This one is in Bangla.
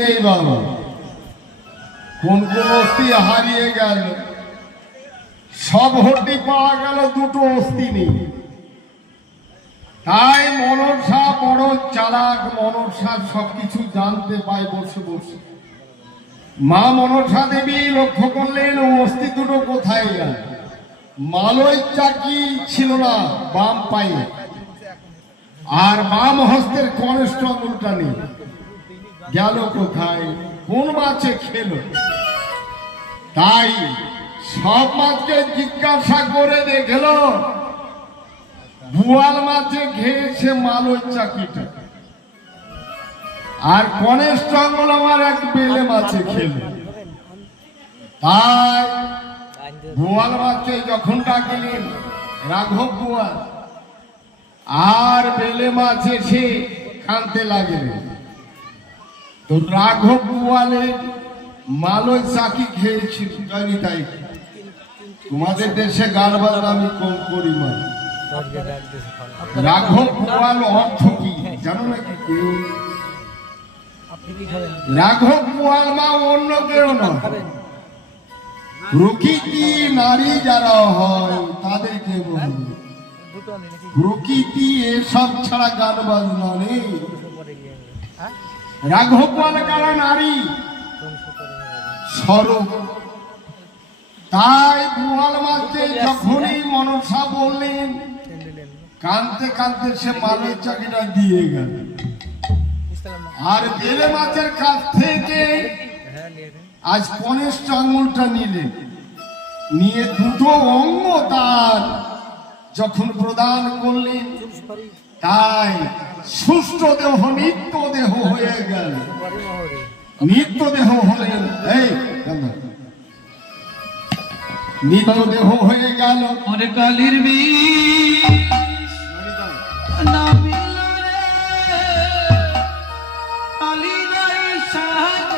নেই বাবা, কোন কোন অস্থি হারিয়ে গেল, সব হড্ডি পাওয়া গেল, দুটো অস্থি নেই। তাই মনসা বড় চালাক, মনসা সবকিছু জানতে পায় বসে বসে। মা মনসা দেবী লক্ষ্য করলেন ও অস্থি দুটো কোথায় গেল। মালয় চাকি ছিল না বাম পায়ে, আর বাম হস্তের কনিষ্ঠ আঙুলটা নেই, গেল কোথায়, কোন মাছে খেলো। তাই সব মাছকে জিজ্ঞাসা করে দেখল, বুয়াল মাছে খেয়েছে মালয় চাকিটা, আর কনিষ্ঠ আঙুল আমার এক বেলে মাছে খেলো। তাই বুয়াল মাছকে যখন ডাকিলেন রাঘব বুয়াল, আর বেলে মাছ এসে কাঁদতে লাগলেন। তো রাঘব বুয়ালের মালয় চাকি খেয়েছিল, তাই তোমাদের দেশে গান বাজনা আমি কম করি মা। রাঘব বুয়াল অর্থ কি জানো নাকি কেউ? রাঘব বুয়াল মা অন্য কেউ নয়, প্রকৃতি নারী যারা হয় তাদেরকে বলে। প্রকৃতি এসব ছাড়া গান বাজনা নেই। রাঘব বুয়াল কারা নারী স্বরূপ। তাই বুয়াল মাছকে যখনই মনসা বললেন, কাঁদতে কাঁদতে সে মালয় চাকিটা দিয়ে গেল। আর বেলে মাছের কাছ থেকে আজ কনিষ্ঠ আঙুলটা নিলেন, নিয়ে দুটো অঙ্গ তার যখন প্রদান করলেন, তাই সুস্থ দেহ নিত্য দেহ হয়ে গেল। নিত্য দেহ হলেন, এই নিত্য দেহ হয়ে গেল। কালীর কালী নাই সাহায্য